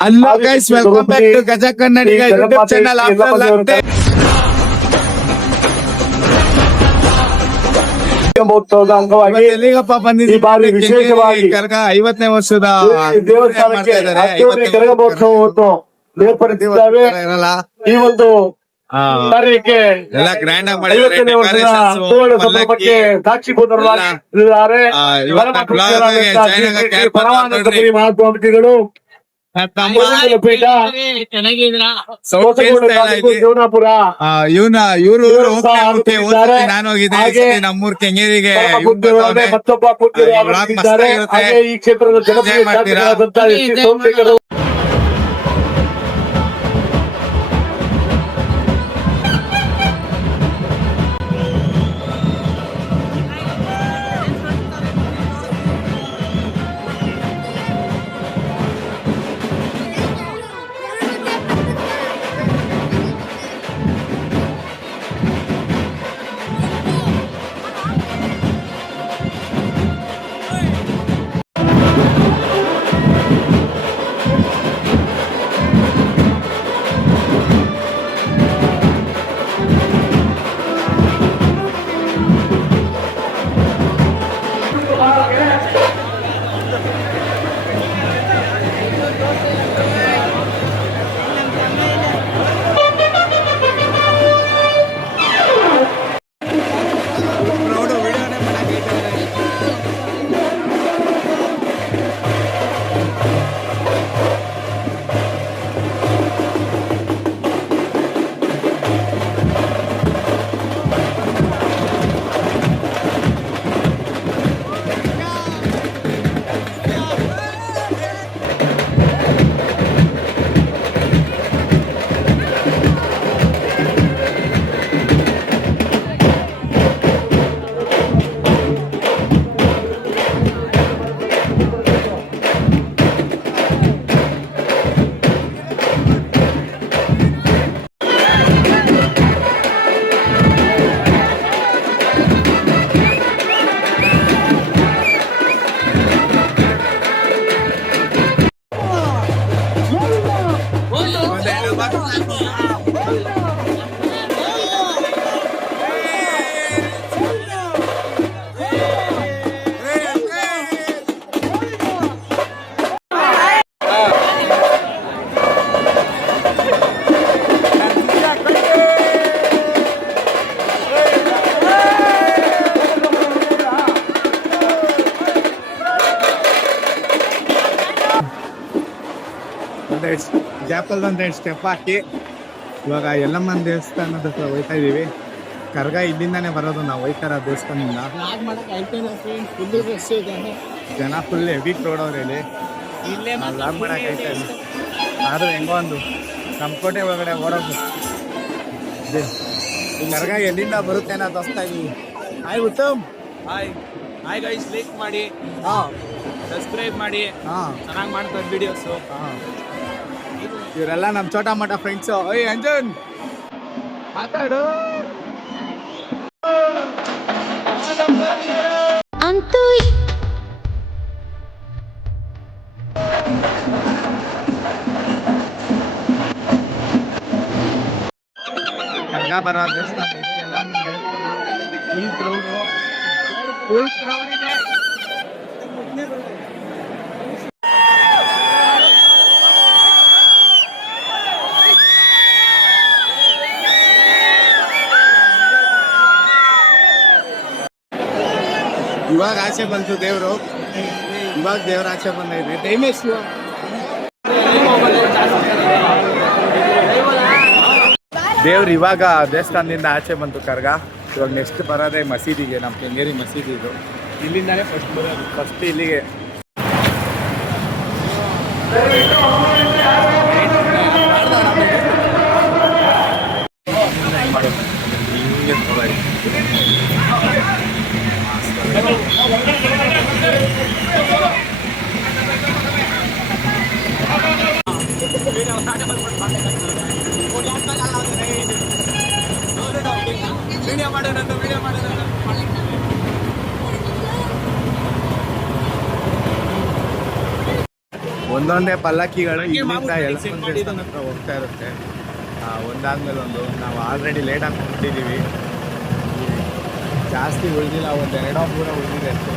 Hello guys, welcome back to Gaja Kannadiga YouTube channel. After long time. ಅಂಗವಾಗಿ ಎಲ್ಲಿಗಪ್ಪ ಈ ಬಂದಿದ್ದೀವಿ? ಬಾರಿ ವಿಶೇಷವಾಗಿ ಕರ್ಗ 50ನೇ ವರ್ಷದ ದೇವಸ್ಥಾನಕ್ಕೆ ಹತ್ತನೇ ಕರಗ ಮಹೋತ್ಸವವನ್ನು ಏರ್ಪಡಿಸಿದ್ದಾವೆ. ಇರಲ್ಲ ಈ ಒಂದು ಕಾರ್ಯಕ್ಕೆ ಎಲ್ಲ ಗ್ರ್ಯಾಂಡ್ ಆಗಿ 50ನೇ ವರ್ಷದ ಸುವರ್ಣ ಸಂಭ್ರಮಕ್ಕೆ ಸಾಕ್ಷಿಭೂತರಾಗಿದ್ದಾರೆ ಪರಮಾನಂದಪುರಿ ಮಹಾಸ್ವಾಮಿಗಳು ಪೀಠ ಜೋನಾಪುರ ಇವರು ನಾನು ಹೋಗಿದ್ದೆ ನಮ್ಮೂರ್ ಕೆಂಗೇರಿಗೆ ಮತ್ತೊಬ್ಬ ಪೂಜ್ಯರು ಹಾಗೆ ಈ ಕ್ಷೇತ್ರದ ಜನಪ್ರಿಯ ಸೋಮಶೇಖರ್ ಗ್ಯಾಪಲ್ ಒಂದೆರಡು ಸ್ಟೆಪ್ ಹಾಕಿ ಇವಾಗ ಯಲ್ಲಮ್ಮನ ದೇವಸ್ಥಾನದ ಹತ್ರ ಹೋಗ್ತಾ ಇದೀವಿ. ಕರ್ಗ ಇಲ್ಲಿಂದಾನೇ ಬರೋದು ನಾವು ಹೋಯ್ತಾರ ದೇವಸ್ಥಾನದಿಂದ. ಜನ ಫುಲ್ ಹೆವಿ ಕ್ರೌಡ್ ಅವ್ರೆ ಇಲ್ಲಿ ಲಾಗ್ ಮಾಡಕ್ಕೆ ಐತೆ. ಆದ್ರೂ ಹೆಂಗೋ ಒಂದು ನಮ್ಮ ಕೋಟೆ ಒಳಗಡೆ ಓಡೋದು. ಕರ್ಗ ಎಲ್ಲಿಂದ ಬರುತ್ತೆ ಅನ್ನೋ ತೋರಿಸ್ತಾ ಇದೀವಿ. Hi Uttam. Hi guys, like ಮಾಡಿ, ಸಬ್ಸ್ಕ್ರೈಬ್ ಮಾಡಿ, ಚೆನ್ನಾಗಿ ಮಾಡ್ತಾರೆ ವಿಡಿಯೋಸು. ಇವರೆಲ್ಲ ನಮ್ಮ ಚೋಟ ಮಠ ಫ್ರೆಂಡ್ಸು. ಓಯ್ ಅಂಜನ್ ಮಾತಾಡು. ಅಂತೂ ಕರ್ಗ ಬರೋ ದೇವಸ್ಥಾನ ಫುಲ್ ಕ್ರೌಡ್ ಇದೆ. ಇವಾಗ ಆಚೆ ಬಂತು ದೇವರು. ಇವಾಗ ದೇವ್ರ ಆಚೆ ಬಂದೈತೆ. ಟೈಮ್ ಎಷ್ಟು? ದೇವ್ರು ಇವಾಗ ದೇವಸ್ಥಾನದಿಂದ ಆಚೆ ಬಂತು ಕರ್ಗ. ಇವಾಗ ನೆಕ್ಸ್ಟ್ ಬರೋದೇ ಮಸೀದಿಗೆ, ನಮ್ಮ ಕೆಂಗೇರಿ ಮಸೀದಿ ಇದು. ಇಲ್ಲಿಂದಾನೇ ಫಸ್ಟ್ ಬರೋದು. ಫಸ್ಟ್ ಇಲ್ಲಿಗೆ ಒಂದೊಂದೇ ಪಲ್ಲಕ್ಕಿಗಳು ಹಂಗೆ ಇಲ್ಲಿಂದ ಮಾಡ್ಬಿಟ್ಟು ಎಲ್ಲ set ಮಾಡಿದ್ದಾನೆ. ಹತ್ರ ಹೋಗ್ತಾ ಇರುತ್ತೆ. ಒಂದಾದ್ಮೇಲೆ ಒಂದು ನಾವು ಆಲ್ರೆಡಿ ಲೇಟ್ ಹಾಕೊಂಡಿದ್ದೀವಿ. ಜಾಸ್ತಿ ಉಳಿದಿಲ್ಲ, ಒಂದು 2-3 ಉಳಿದಿದೆ ಅಷ್ಟೇ.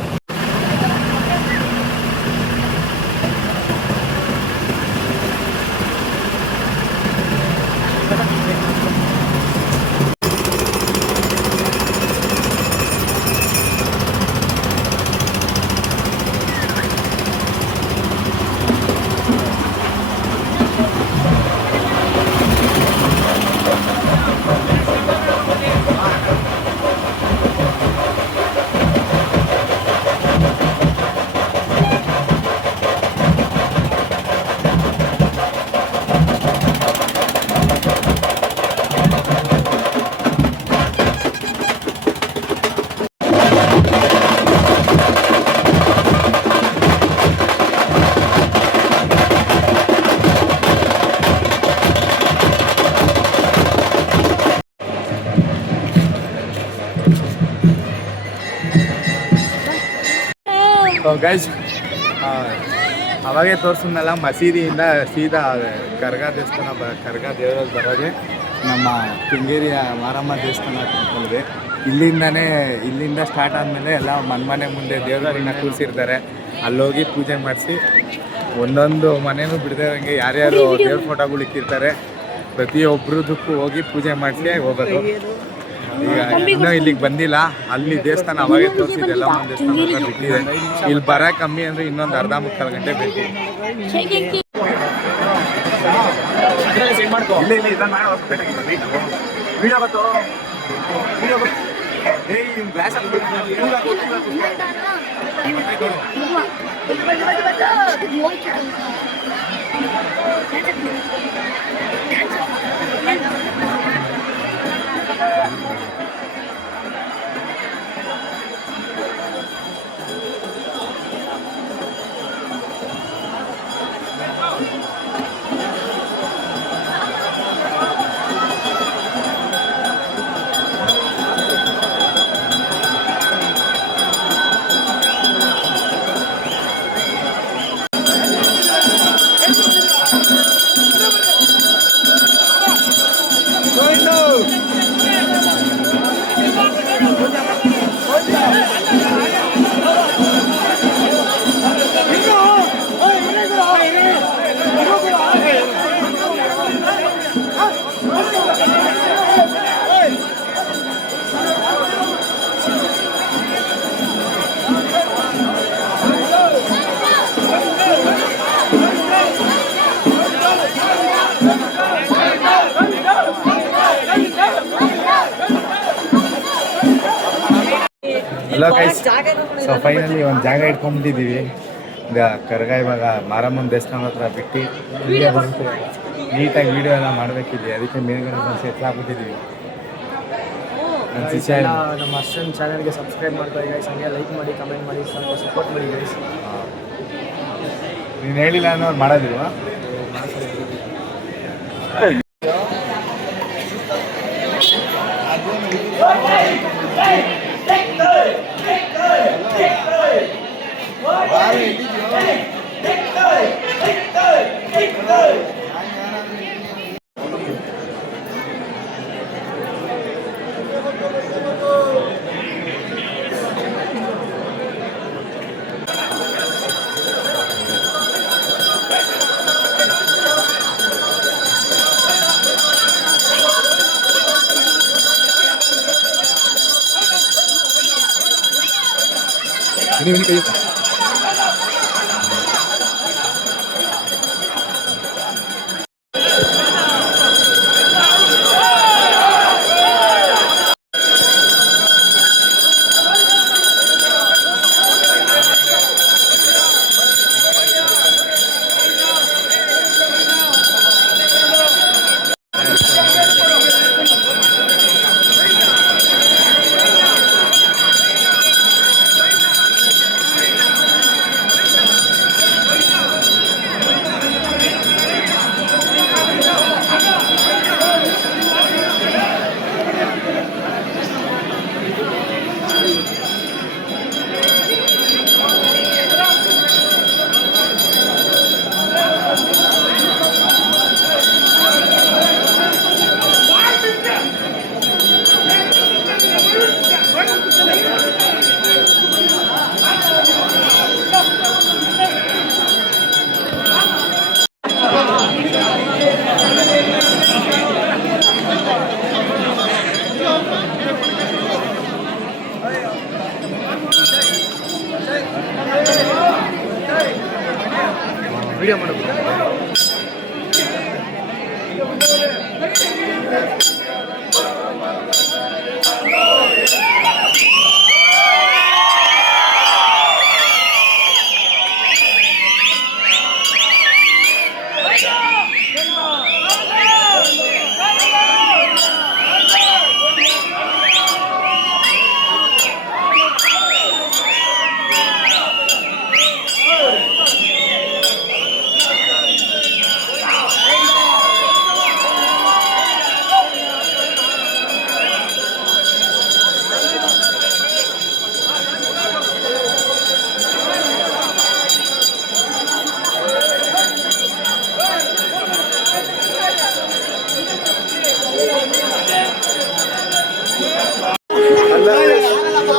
ಗೈಸ್, ಅವಾಗೇ ತೋರಿಸಿದ್ನಲ್ಲ, ಮಸೀದಿಯಿಂದ ಸೀದಾ ಕರ್ಗಾ ದೇವಸ್ಥಾನ ಕರ್ಗಾ ದೇವರಲ್ಲಿ ಬರೋದೇ ನಮ್ಮ ಕೆಂಗೇರಿಯ ಮಾರಮ್ಮ ದೇವಸ್ಥಾನ ಟೆಂಪಲ್ಗೆ. ಇಲ್ಲಿಂದ ಸ್ಟಾರ್ಟ್ ಆದಮೇಲೆ ಎಲ್ಲ ಮನೆ ಮುಂದೆ ದೇವರನ್ನ ಕೂರಿಸಿರ್ತಾರೆ. ಅಲ್ಲೋಗಿ ಪೂಜೆ ಮಾಡಿಸಿ ಒಂದೊಂದು ಮನೆಯೂ ಬಿಡದಂಗೆ ಯಾರ್ಯಾರು ದೇವ್ರ ಫೋಟೋಗಳು ಇಕ್ಕಿರ್ತಾರೆ ಪ್ರತಿಯೊಬ್ಬರದಕ್ಕೂ ಹೋಗಿ ಪೂಜೆ ಮಾಡಿಸಿ ಹೋಗೋದು. ಈಗ ಇನ್ನೂ ಇಲ್ಲಿಗೆ ಬಂದಿಲ್ಲ. ಅಲ್ಲಿ ದೇವಸ್ಥಾನ ಅವಾಗೇ ತೋರಿಸಿದೆ, ಎಲ್ಲ ಒಂದು ದೇವಸ್ಥಾನ ಬಿಟ್ಟಿದೆ. ಇಲ್ಲಿ ಬರ ಕಮ್ಮಿ ಅಂದರೆ ಇನ್ನೊಂದು 1/2-3 ಗಂಟೆ ಬೇಕು. ಹಲೋ ಗೈಸ್, ಸೊ ಫೈನಲಿ ಒಂದು ಜಾಗ ಇಟ್ಕೊಂಡ್ಬಿಟ್ಟಿದ್ದೀವಿ. ಈಗ ಕರ್ಗ ಇವಾಗ ಮಾರಮ್ಮನ ದೇವಸ್ಥಾನ ಹತ್ರ ಬಿಟ್ಟು ಇಲ್ಲೇ ಬಂತು. ನೀಟಾಗಿ ವೀಡಿಯೋ ಎಲ್ಲ ಮಾಡಬೇಕಿದ್ವಿ, ಅದಕ್ಕೆ ಮೇಲ್ಗಡೆ ಬಂದು ಸೆಟ್ಲ್ ಆಗ್ಬಿಟ್ಟಿದ್ದೀವಿ. ನಮ್ಮ ಅರ್ಶನ್ ಚಾನಲ್ಗೆ ಸಬ್ಸ್ಕ್ರೈಬ್ ಮಾಡ್ಕೊಳ್ಳಿ ಗೈಸ್, ಹಂಗೆ ಲೈಕ್ ಮಾಡಿ, ಕಮೆಂಟ್ ಮಾಡಿ, ಸ್ವಲ್ಪ ಸಪೋರ್ಟ್ ಮಾಡಿ ಗೈಸ್. ನೀನು ಹೇಳಿಲ್ಲ ಅನ್ನೋರು ಮಾಡೋದಿಲ್ವಾ? Ini kayu.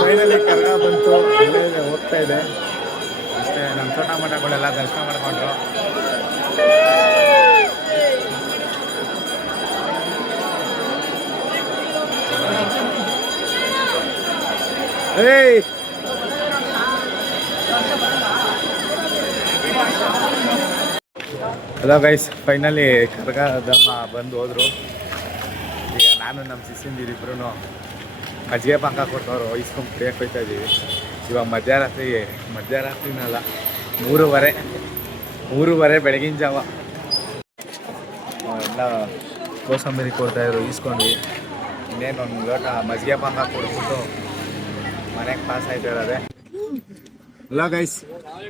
ಫೈನಲಿ ಕರ್ಗ ಬಂತು, ಅಲ್ಲೇ ಹೋಗ್ತಾ ಇದೆ ಅಷ್ಟೇ. ನಮ್ಮ ಚೋಟ ಮಠಗಳೆಲ್ಲ ದರ್ಶನ ಮಾಡ್ಕೊಂಡ್ರು. ಏಯ್ ಹಲೋ ಗೈಸ್, ಫೈನಲಿ ಕರ್ಗದಮ್ಮ ಬಂದು ಹೋದ್ರು. ಈಗ ನಾನು ನಮ್ಮ ಶಿಷ್ಯಂದಿರಿಬ್ರು ಮಜ್ಜಿಗೆ ಪಾಕ ಕೊಟ್ಟವ್ರು ಇಸ್ಕೊಂಡು ಕುಡಿಯೋಕೆ ಹೋಗ್ತಾ ಇದ್ದೀವಿ. ಇವಾಗ ಮಧ್ಯರಾತ್ರಿನಲ್ಲ, 3:30 ಬೆಳಗಿನ ಜಾವ ಎಲ್ಲ ಕೋಸಂಬರಿ ಕೊಡ್ತಾಯಿದ್ರು, ಈಸ್ಕೊಂಡ್ವಿ. ಇನ್ನೇನು ಒಂದು ಲೋಟ ಮಜ್ಜಿಗೆ ಪಾಕ ಕೊಡ್ಬಿಟ್ಟು ಮನೆಗೆ ಪಾಸ್ ಆಯ್ತಾ ಇರೋದೆ. ಹಲೋ ಗೈಸ್,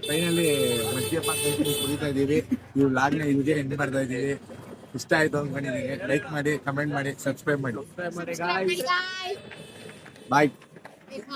ಫೈನಲಿ ಮಜ್ಜಿಗೆ ಪಾಕ ಕುಡಿತಾ ಇದ್ದೀವಿ. ಈ ವ್ಲಾಗ್ನ ಇಲ್ಲಿಗೆ ಎಂಡ್ ಮಾಡ್ತಾ ಇದ್ದೀವಿ. ಇಷ್ಟ ಆಯಿತು ಅಂದ್ಕೊಂಡಿದ್ದೀನಿ. ಲೈಕ್ ಮಾಡಿ, ಕಮೆಂಟ್ ಮಾಡಿ, ಸಬ್ಸ್ಕ್ರೈಬ್ ಮಾಡಿ. ಬಾಯ್.